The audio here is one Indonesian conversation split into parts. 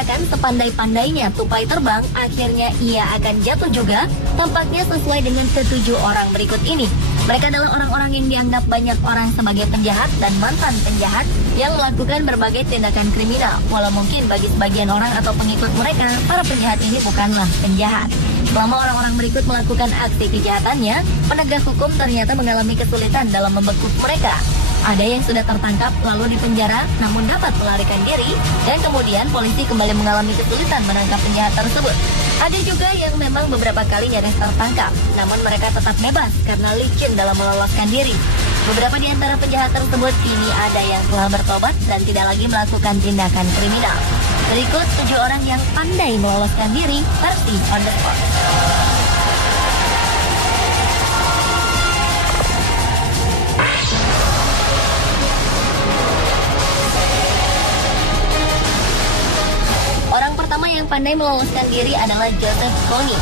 mengatakan sepandai-pandainya tupai terbang, akhirnya ia akan jatuh juga, tampaknya sesuai dengan ketujuh orang berikut ini. Mereka adalah orang-orang yang dianggap banyak orang sebagai penjahat dan mantan penjahat yang melakukan berbagai tindakan kriminal. Walau mungkin bagi sebagian orang atau pengikut mereka, para penjahat ini bukanlah penjahat. Selama orang-orang berikut melakukan aksi kejahatannya, penegak hukum ternyata mengalami kesulitan dalam membekuk mereka. Ada yang sudah tertangkap lalu dipenjara namun dapat melarikan diri, dan kemudian polisi kembali mengalami kesulitan menangkap penjahat tersebut. Ada juga yang memang beberapa kali nyaris tertangkap, namun mereka tetap bebas karena licin dalam meloloskan diri. Beberapa di antara penjahat tersebut kini ada yang telah bertobat dan tidak lagi melakukan tindakan kriminal. Berikut 7 orang yang pandai meloloskan diri versi on the spot. Orang pertama yang pandai meloloskan diri adalah Joseph Kony.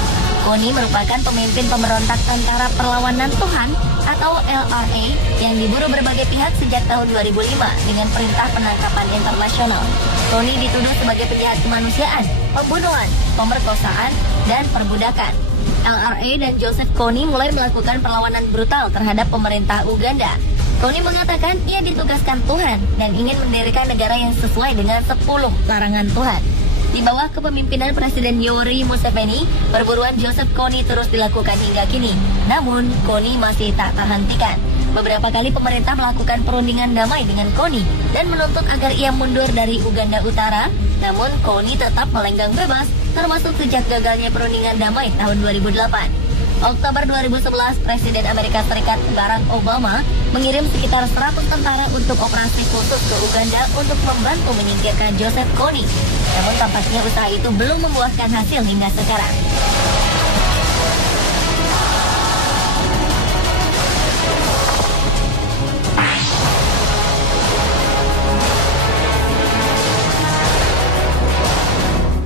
Kony merupakan pemimpin pemberontak Tentara Perlawanan Tuhan atau LRA yang diburu berbagai pihak sejak tahun 2005 dengan perintah penangkapan internasional. Kony dituduh sebagai penjahat kemanusiaan, pembunuhan, pemerkosaan, dan perbudakan. LRA dan Joseph Kony mulai melakukan perlawanan brutal terhadap pemerintah Uganda. Kony mengatakan ia ditugaskan Tuhan dan ingin mendirikan negara yang sesuai dengan 10 larangan Tuhan. Di bawah kepemimpinan Presiden Yoweri Museveni, perburuan Joseph Kony terus dilakukan hingga kini. Namun, Kony masih tak terhentikan. Beberapa kali pemerintah melakukan perundingan damai dengan Kony dan menuntut agar ia mundur dari Uganda Utara. Namun, Kony tetap melenggang bebas, termasuk sejak gagalnya perundingan damai tahun 2008. Oktober 2011, Presiden Amerika Serikat Barack Obama mengirim sekitar 100 tentara untuk operasi khusus ke Uganda untuk membantu menyingkirkan Joseph Kony. Namun tampaknya usaha itu belum membuahkan hasil hingga sekarang.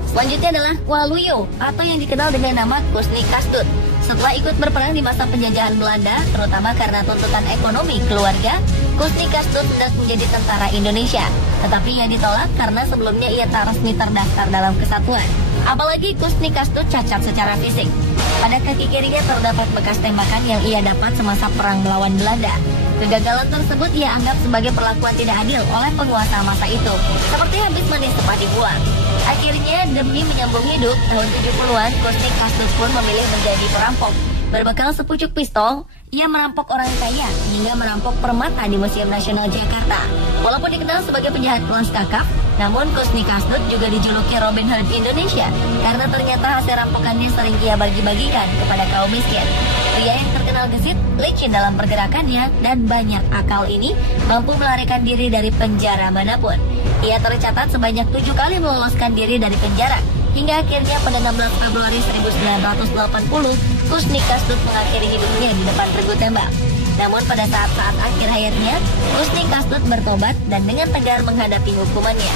Selanjutnya adalah Waluyo atau yang dikenal dengan nama Kusni Kastut. Setelah ikut berperang di masa penjajahan Belanda, terutama karena tuntutan ekonomi keluarga, Kusni Kastut hendak menjadi tentara Indonesia. Tetapi ia ditolak karena sebelumnya ia tak resmi terdaftar dalam kesatuan. Apalagi Kusni Kastut cacat secara fisik. Pada kaki kirinya terdapat bekas tembakan yang ia dapat semasa perang melawan Belanda. Kegagalan tersebut ia anggap sebagai perlakuan tidak adil oleh penguasa masa itu, seperti habis manis tepat dibuang. Akhirnya, demi menyambung hidup, tahun 70-an, Kusni Kastut pun memilih menjadi perampok. Berbekal sepucuk pistol, ia merampok orang kaya hingga merampok permata di Museum Nasional Jakarta. Walaupun dikenal sebagai penjahat kelas kakap, namun Kusni Kastut juga dijuluki Robin Hood Indonesia karena ternyata hasil rampokannya sering ia bagi-bagikan kepada kaum miskin. Pria yang terkenal gesit, licin dalam pergerakannya, dan banyak akal ini mampu melarikan diri dari penjara manapun. Ia tercatat sebanyak 7 kali meloloskan diri dari penjara, hingga akhirnya pada 16 Februari 1980, Kusni Kastut mengakhiri hidupnya di depan regu tembak. Namun pada saat-saat akhir hayatnya, Kusni Kastut bertobat dan dengan tegar menghadapi hukumannya.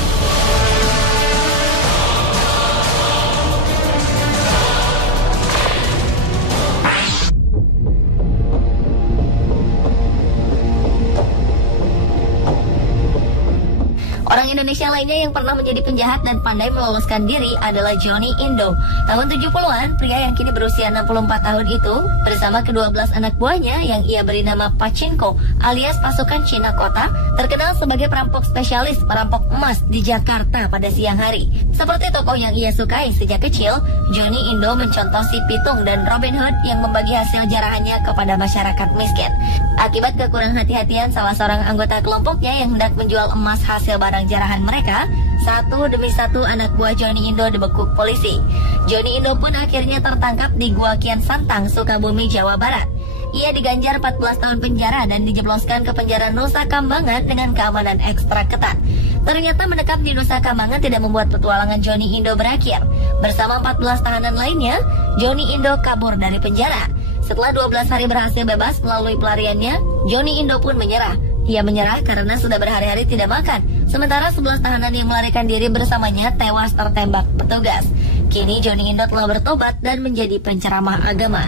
Orang Indonesia lainnya yang pernah menjadi penjahat dan pandai meloloskan diri adalah Johnny Indo. Tahun 70-an, pria yang kini berusia 64 tahun itu bersama ke-12 anak buahnya yang ia beri nama Pachinko alias pasukan Cina Kota, terkenal sebagai perampok spesialis perampok emas di Jakarta pada siang hari. Seperti tokoh yang ia sukai sejak kecil, Johnny Indo mencontoh si Pitung dan Robin Hood yang membagi hasil jarahannya kepada masyarakat miskin. Akibat kekurang hati-hatian salah seorang anggota kelompoknya yang hendak menjual emas hasil barang jarahan mereka, satu demi satu anak buah Johnny Indo dibekuk polisi. Johnny Indo pun akhirnya tertangkap di Gua Kian Santang, Sukabumi, Jawa Barat. Ia diganjar 14 tahun penjara dan dijebloskan ke penjara Nusa Kambangan dengan keamanan ekstra ketat. Ternyata menekap di Nusa Kambangan tidak membuat petualangan Johnny Indo berakhir. Bersama 14 tahanan lainnya, Johnny Indo kabur dari penjara. Setelah 12 hari berhasil bebas melalui pelariannya, Johnny Indo pun menyerah. Ia menyerah karena sudah berhari-hari tidak makan. Sementara 11 tahanan yang melarikan diri bersamanya tewas tertembak petugas. Kini Johnny Indo telah bertobat dan menjadi penceramah agama.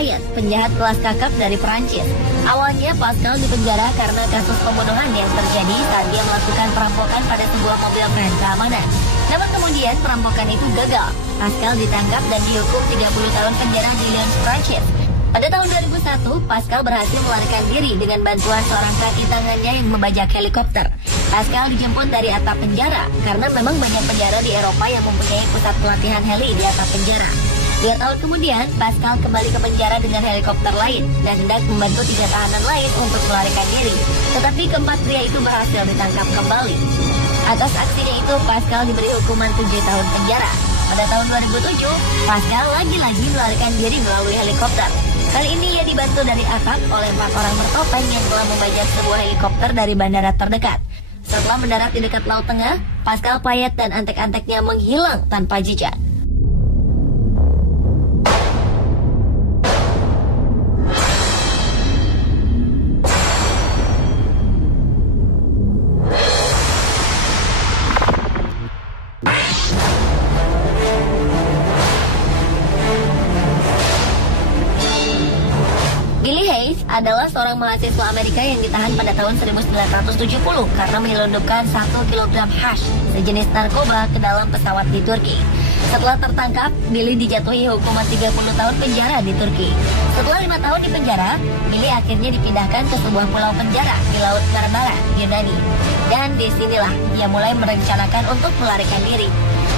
Payet, penjahat kelas kakap dari Perancis. Awalnya Pascal dipenjara karena kasus pembunuhan yang terjadi saat dia melakukan perampokan pada sebuah mobil keren keamanan. Namun kemudian perampokan itu gagal. Pascal ditangkap dan dihukum 30 tahun penjara di Lyon, Prancis. Pada tahun 2001, Pascal berhasil melarikan diri dengan bantuan seorang kaki tangannya yang membajak helikopter. Pascal dijemput dari atap penjara karena memang banyak penjara di Eropa yang mempunyai pusat pelatihan heli di atap penjara. 2 tahun kemudian, Pascal kembali ke penjara dengan helikopter lain dan hendak membantu 3 tahanan lain untuk melarikan diri. Tetapi keempat pria itu berhasil ditangkap kembali. Atas aksinya itu, Pascal diberi hukuman 7 tahun penjara. Pada tahun 2007, Pascal lagi-lagi melarikan diri melalui helikopter. Kali ini ia dibantu dari atap oleh 4 orang bertopeng yang telah membajak sebuah helikopter dari bandara terdekat. Setelah mendarat di dekat Laut Tengah, Pascal Payet dan antek-anteknya menghilang tanpa jejak. Billy Hayes adalah seorang mahasiswa Amerika yang ditahan pada tahun 1970 karena menyelundupkan 1 kg hash, sejenis narkoba, ke dalam pesawat di Turki. Setelah tertangkap, Billy dijatuhi hukuman 30 tahun penjara di Turki. Setelah 5 tahun di penjara, Billy akhirnya dipindahkan ke sebuah pulau penjara di Laut Marmara, Yunani. Dan disinilah ia mulai merencanakan untuk melarikan diri.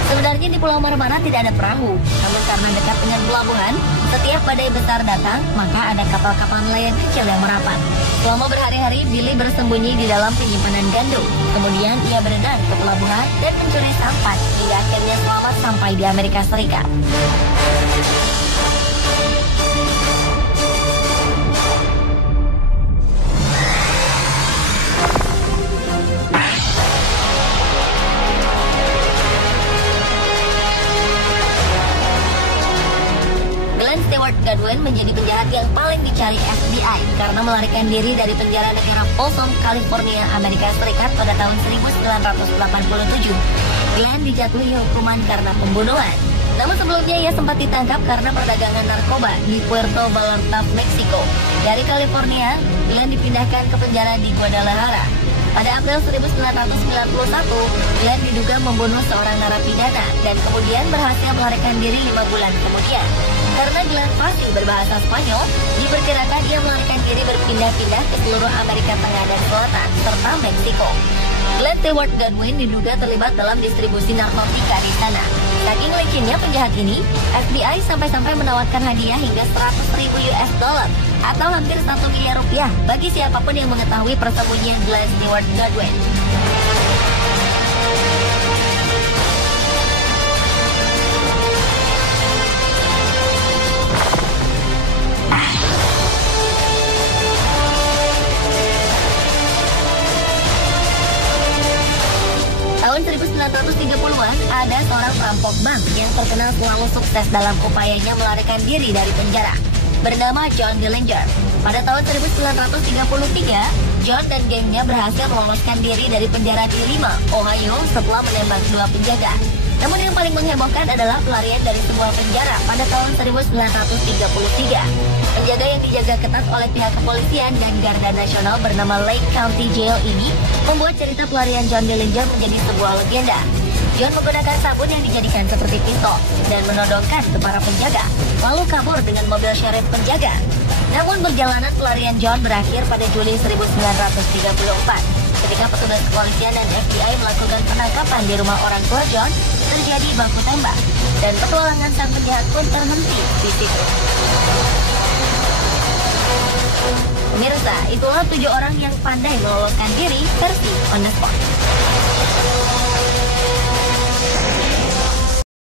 Sebenarnya di Pulau Marmara tidak ada perahu, namun karena dekat dengan pelabuhan, setiap badai besar datang, maka ada kapal-kapal nelayan kecil yang merapat. Selama berhari-hari, Billy bersembunyi di dalam penyimpanan gandum. Kemudian ia berenang ke pelabuhan dan mencuri sampan, hingga akhirnya selamat sampai di Amerika Serikat. Stewart Goodwin menjadi penjahat yang paling dicari FBI karena melarikan diri dari penjara negara Folsom, California, Amerika Serikat pada tahun 1987. Glenn dijatuhi hukuman karena pembunuhan. Namun sebelumnya ia sempat ditangkap karena perdagangan narkoba di Puerto Vallarta, Meksiko. Dari California, Glenn dipindahkan ke penjara di Guadalajara. Pada April 1991, Glenn diduga membunuh seorang narapidana dan kemudian berhasil melarikan diri 5 bulan kemudian. Karena Glenn fasih berbahasa Spanyol, diperkirakan ia melarikan diri berpindah-pindah ke seluruh Amerika Tengah dan Selatan, serta Meksiko. Glenn Stewart Goodwin diduga terlibat dalam distribusi narkotika di sana. Saking licinnya penjahat ini, FBI sampai-sampai menawarkan hadiah hingga 100.000 US dollar atau hampir 1 miliar rupiah bagi siapapun yang mengetahui persembunyian Glenn Stewart Goodwin. Tahun 1930-an, ada seorang perampok bank yang terkenal selalu sukses dalam upayanya melarikan diri dari penjara, bernama John Dillinger. Pada tahun 1933, John dan gengnya berhasil meloloskan diri dari penjara di Lima, Ohio setelah menembak 2 penjaga. Namun yang paling menghebohkan adalah pelarian dari sebuah penjara pada tahun 1933. Penjaga yang dijaga ketat oleh pihak kepolisian dan Garda Nasional bernama Lake County Jail ini membuat cerita pelarian John Dillinger menjadi sebuah legenda. John menggunakan sabun yang dijadikan seperti pistol dan menodongkan ke para penjaga, lalu kabur dengan mobil sheriff penjaga. Namun perjalanan pelarian John berakhir pada Juli 1934. Ketika petugas kepolisian dan FBI melakukan penangkapan di rumah orang tua John, terjadi baku tembak dan petualangan sang penjahat pun terhenti di situ. Pemirsa, itulah 7 orang yang pandai meloloskan diri versi On The Spot.